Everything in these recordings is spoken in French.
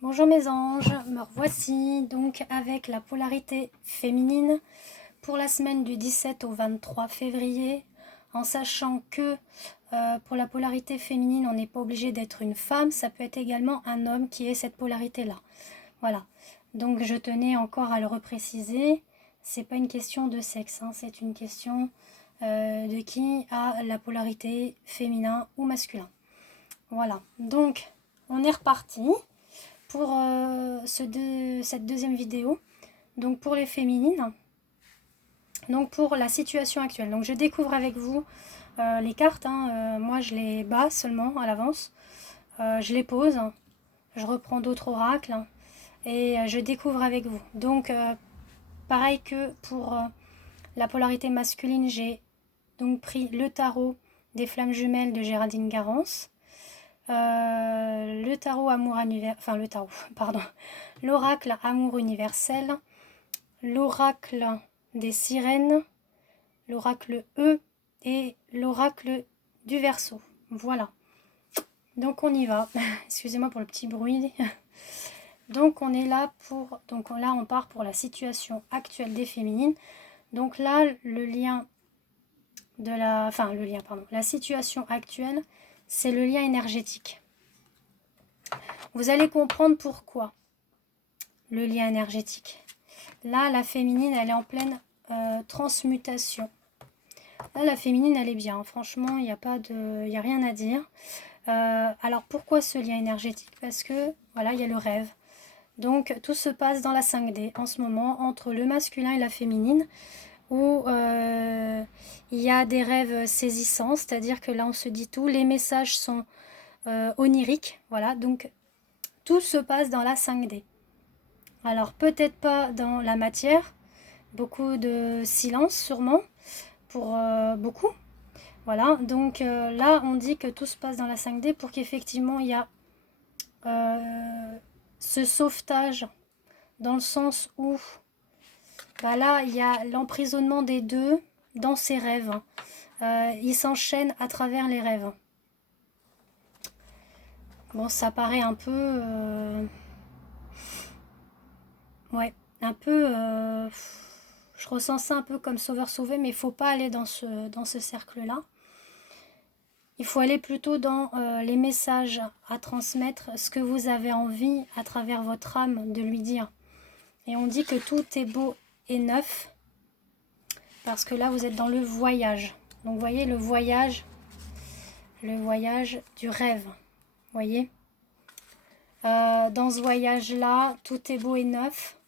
Bonjour mes anges, me revoici donc avec la polarité féminine pour la semaine du 17 au 23 février, en sachant que pour la polarité féminine, on n'est pas obligé d'être une femme, ça peut être également un homme qui ait cette polarité-là. Voilà, donc je tenais encore à le repréciser, c'est pas une question de sexe, hein, c'est une question de qui a la polarité féminin ou masculin. Voilà, donc on est reparti pour cette deuxième vidéo, donc pour les féminines, donc pour la situation actuelle. Donc je découvre avec vous les cartes, hein, moi je les bats seulement à l'avance, je les pose, je reprends d'autres oracles et je découvre avec vous. Donc pareil que pour la polarité masculine, j'ai donc pris le tarot des flammes jumelles de Géraldine Garance. Le tarot amour universel, enfin le tarot, pardon, l'oracle amour universel, l'oracle des sirènes, l'oracle E et l'oracle du Verseau. Voilà. Donc on y va. Excusez-moi pour le petit bruit. Donc on est là pour, donc là on part pour la situation actuelle des féminines. Donc là le lien de la, enfin le lien, pardon, la situation actuelle, c'est le lien énergétique. Vous allez comprendre pourquoi le lien énergétique. Là, la féminine, elle est en pleine transmutation. Là, la féminine, elle est bien. Franchement, il n'y a pas de, il y a rien à dire. Alors, pourquoi ce lien énergétique? Parce que, voilà, il y a le rêve. Donc, tout se passe dans la 5D en ce moment, entre le masculin et la féminine, où il y a des rêves saisissants, c'est-à-dire que là, on se dit tout. Les messages sont oniriques, voilà. Donc, tout se passe dans la 5D. Alors peut-être pas dans la matière, beaucoup de silence sûrement, pour beaucoup. Voilà, donc là on dit que tout se passe dans la 5D pour qu'effectivement il y a ce sauvetage dans le sens où bah là il y a l'emprisonnement des deux dans ses rêves. Ils s'enchaînent à travers les rêves. Bon, ça paraît un peu... ouais, un peu... je ressens ça un peu comme sauveur-sauvé, mais il ne faut pas aller dans ce cercle-là. Il faut aller plutôt dans les messages à transmettre, ce que vous avez envie à travers votre âme de lui dire. Et on dit que tout est beau et neuf, parce que là vous êtes dans le voyage. Donc vous voyez le voyage du rêve. Vous voyez dans ce voyage-là, tout est beau et neuf,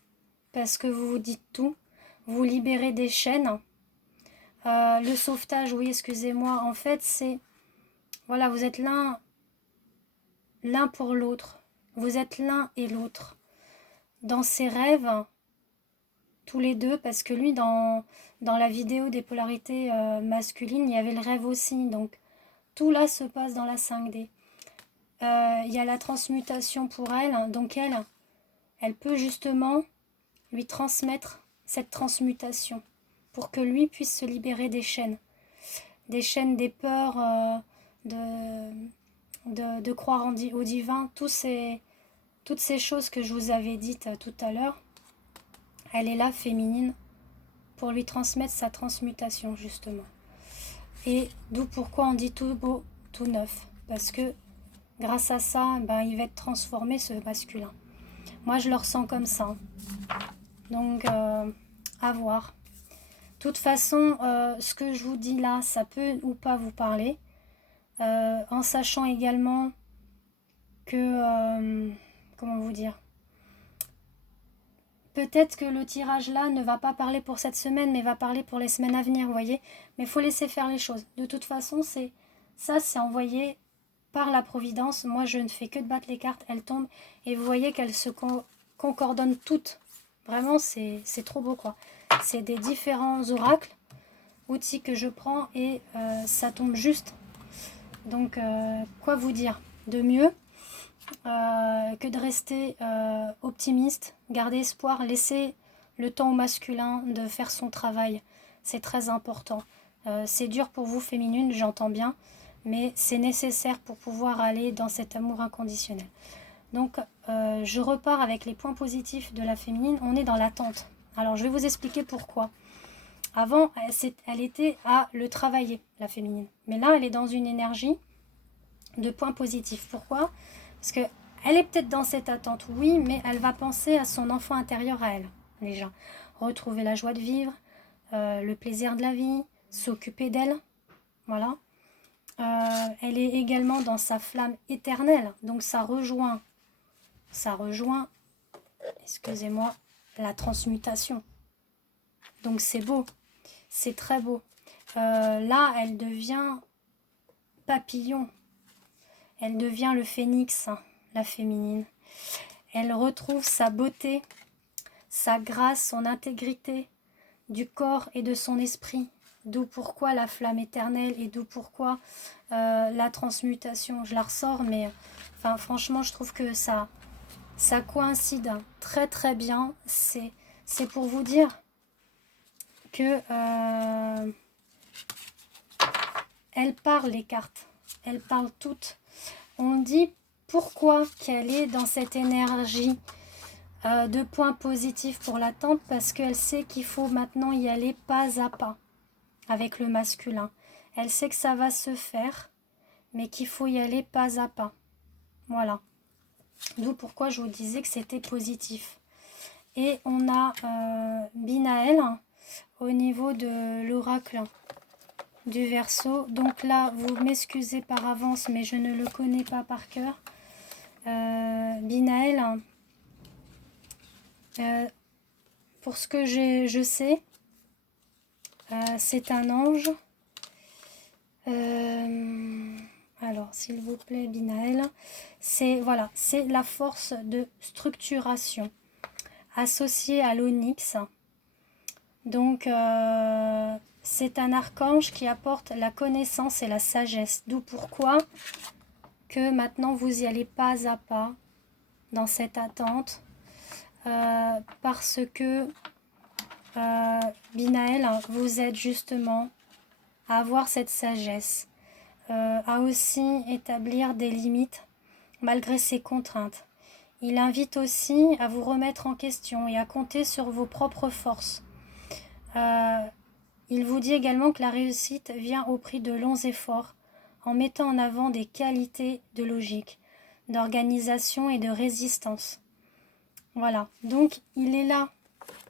parce que vous vous dites tout. Vous libérez des chaînes. Le sauvetage, oui, excusez-moi, en fait c'est... Voilà, vous êtes l'un pour l'autre. Vous êtes l'un et l'autre. Dans ses rêves, tous les deux, parce que lui, dans la vidéo des polarités masculines, il y avait le rêve aussi. Donc, tout là se passe dans la 5D. Il y a la transmutation pour elle. Donc, elle peut justement lui transmettre cette transmutation pour que lui puisse se libérer des chaînes. Des chaînes, des peurs, de croire au divin. Toutes ces choses que je vous avais dites tout à l'heure, elle est là, féminine, pour lui transmettre sa transmutation, justement. Et d'où pourquoi on dit tout beau, tout neuf. Parce que grâce à ça, ben, il va être transformé, ce masculin. Moi, je le ressens comme ça. Donc, à voir. De toute façon, ce que je vous dis là, ça peut ou pas vous parler. En sachant également que... comment vous dire? Peut-être que le tirage là ne va pas parler pour cette semaine, mais va parler pour les semaines à venir, vous voyez. Mais il faut laisser faire les choses. De toute façon, c'est envoyé par la Providence. Moi, je ne fais que de battre les cartes, elles tombent. Et vous voyez qu'elles se concordonnent toutes. Vraiment, c'est trop beau, quoi. C'est des différents oracles, outils que je prends et ça tombe juste. Donc, quoi vous dire de mieux que de rester optimiste, garder espoir, laisser le temps au masculin de faire son travail. C'est très important. C'est dur pour vous, féminine, j'entends bien, mais c'est nécessaire pour pouvoir aller dans cet amour inconditionnel. Donc, je repars avec les points positifs de la féminine. On est dans l'attente. Alors, je vais vous expliquer pourquoi. Avant, elle était à le travailler, la féminine. Mais là, elle est dans une énergie de points positifs. Pourquoi? Parce que elle est peut-être dans cette attente, oui, mais elle va penser à son enfant intérieur à elle, déjà. Retrouver la joie de vivre, le plaisir de la vie, s'occuper d'elle, voilà. Elle est également dans sa flamme éternelle, donc ça rejoint, excusez-moi, la transmutation. Donc c'est beau, c'est très beau. Là, elle devient papillon, elle devient le phénix, la féminine. Elle retrouve sa beauté, sa grâce, son intégrité du corps et de son esprit. D'où pourquoi la flamme éternelle et d'où pourquoi la transmutation. Je la ressors, mais enfin, franchement, je trouve que ça coïncide très très bien. C'est pour vous dire que elles parlent, les cartes. Elles parlent toutes. On dit pourquoi qu'elle est dans cette énergie de points positifs pour l'attente, parce qu'elle sait qu'il faut maintenant y aller pas à pas avec le masculin. Elle sait que ça va se faire, mais qu'il faut y aller pas à pas. Voilà. D'où pourquoi je vous disais que c'était positif. Et on a Binaël au niveau de l'oracle du Verseau. Donc là, vous m'excusez par avance, mais je ne le connais pas par cœur. Binaël, pour ce que je sais, c'est un ange. Alors, s'il vous plaît, Binaël, c'est voilà, c'est la force de structuration associée à l'onyx. Donc, c'est un archange qui apporte la connaissance et la sagesse. D'où pourquoi que maintenant vous y allez pas à pas dans cette attente, parce que Binaël vous aide justement à avoir cette sagesse, à aussi établir des limites malgré ses contraintes. Il invite aussi à vous remettre en question et à compter sur vos propres forces. Il vous dit également que la réussite vient au prix de longs efforts, en mettant en avant des qualités de logique, d'organisation et de résistance. Voilà, donc il est là,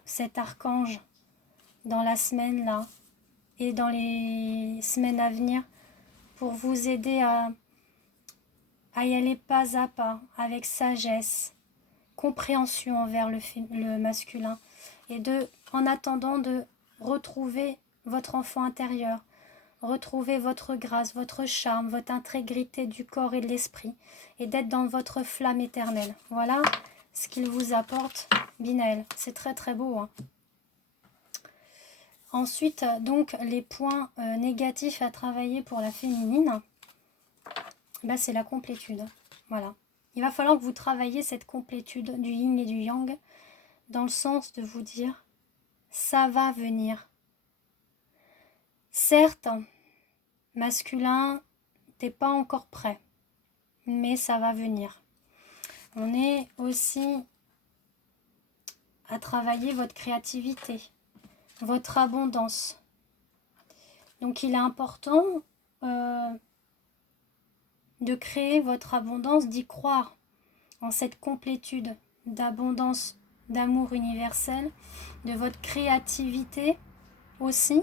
cet archange, dans la semaine là, et dans les semaines à venir, pour vous aider à y aller pas à pas, avec sagesse, compréhension envers le masculin, et en attendant de retrouver votre enfant intérieur, retrouver votre grâce, votre charme, votre intégrité du corps et de l'esprit, et d'être dans votre flamme éternelle. Voilà ce qu'il vous apporte, Binaël. C'est très très beau, hein. Ensuite, donc, les points négatifs à travailler pour la féminine, ben, c'est la complétude. Voilà. Il va falloir que vous travailliez cette complétude du yin et du yang, dans le sens de vous dire, ça va venir. Certes, masculin, t'es pas encore prêt, mais ça va venir. On est aussi à travailler votre créativité, votre abondance. Donc il est important de créer votre abondance, d'y croire en cette complétude d'abondance, d'amour universel, de votre créativité aussi,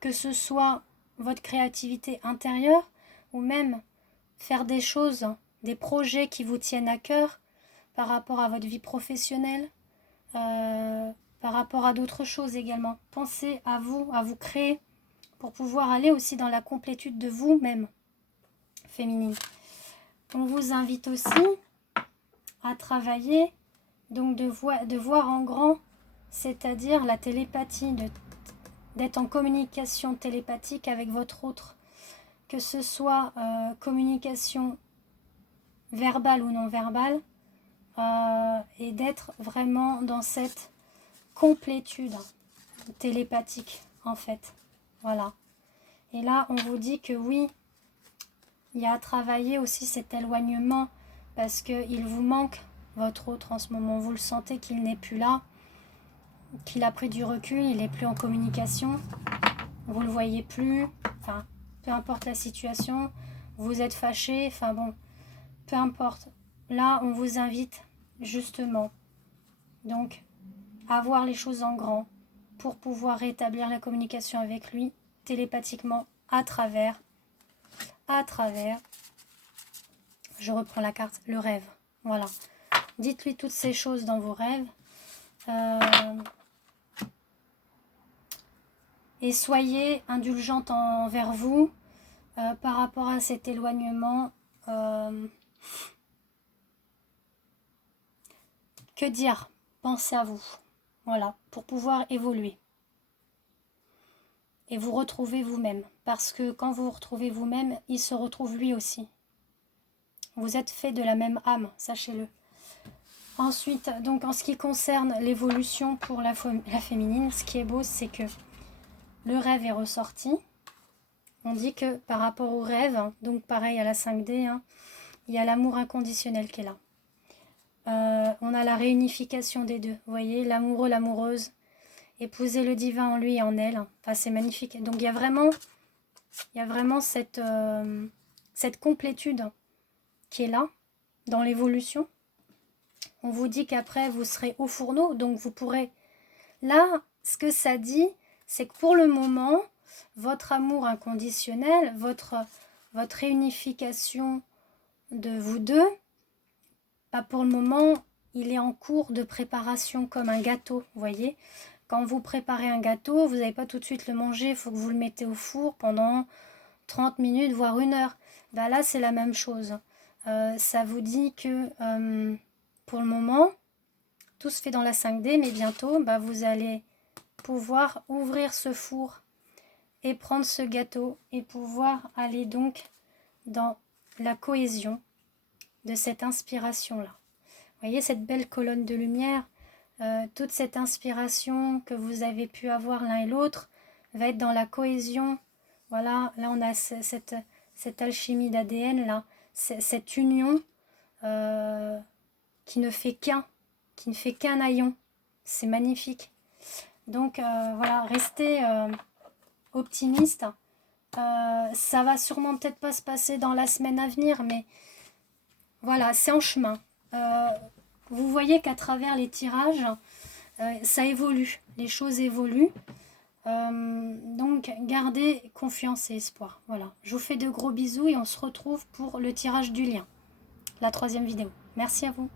que ce soit votre créativité intérieure ou même faire des choses, des projets qui vous tiennent à cœur par rapport à votre vie professionnelle, par rapport à d'autres choses également. Pensez à vous créer pour pouvoir aller aussi dans la complétude de vous-même, féminine. On vous invite aussi à travailler, donc de voir en grand, c'est-à-dire la télépathie, d'être en communication télépathique avec votre autre, que ce soit communication verbale ou non verbale, et d'être vraiment dans cette complétude télépathique en fait. Voilà. Et là, on vous dit que oui, il y a à travailler aussi cet éloignement parce qu'il vous manque votre autre en ce moment. Vous le sentez qu'il n'est plus là, qu'il a pris du recul, il n'est plus en communication, vous le voyez plus, enfin, peu importe la situation, vous êtes fâché, enfin bon, peu importe. Là, on vous invite justement, donc, à voir les choses en grand pour pouvoir rétablir la communication avec lui télépathiquement à travers, je reprends la carte, le rêve. Voilà. Dites-lui toutes ces choses dans vos rêves. Et soyez indulgente envers vous par rapport à cet éloignement. Que dire? Pensez à vous. Voilà, pour pouvoir évoluer. Et vous retrouver vous-même. Parce que quand vous vous retrouvez vous-même, il se retrouve lui aussi. Vous êtes fait de la même âme, sachez-le. Ensuite, donc en ce qui concerne l'évolution pour la féminine, ce qui est beau, c'est que le rêve est ressorti. On dit que par rapport au rêve, donc pareil à la 5D, hein, il y a l'amour inconditionnel qui est là. On a la réunification des deux. Vous voyez, l'amoureux, l'amoureuse, épouser le divin en lui et en elle. Enfin, c'est magnifique. Donc il y a vraiment cette complétude qui est là, dans l'évolution. On vous dit qu'après, vous serez au fourneau, donc vous pourrez... Là, ce que ça dit, c'est que pour le moment, votre amour inconditionnel, votre réunification de vous deux, bah pour le moment, il est en cours de préparation comme un gâteau, vous voyez. Quand vous préparez un gâteau, vous n'allez pas tout de suite le manger, il faut que vous le mettez au four pendant 30 minutes, voire 1 heure. Bah là, c'est la même chose. Ça vous dit que pour le moment, tout se fait dans la 5D, mais bientôt, bah, vous allez pouvoir ouvrir ce four et prendre ce gâteau et pouvoir aller donc dans la cohésion de cette inspiration-là. Vous voyez cette belle colonne de lumière, toute cette inspiration que vous avez pu avoir l'un et l'autre va être dans la cohésion. Voilà, là on a cette alchimie d'ADN, là, cette union qui ne fait qu'un haillon. C'est magnifique. Donc voilà, restez optimiste. Ça va sûrement peut-être pas se passer dans la semaine à venir, mais voilà, c'est en chemin. Vous voyez qu'à travers les tirages, ça évolue, les choses évoluent. Donc gardez confiance et espoir. Voilà, je vous fais de gros bisous et on se retrouve pour le tirage du lien, la 3e vidéo. Merci à vous.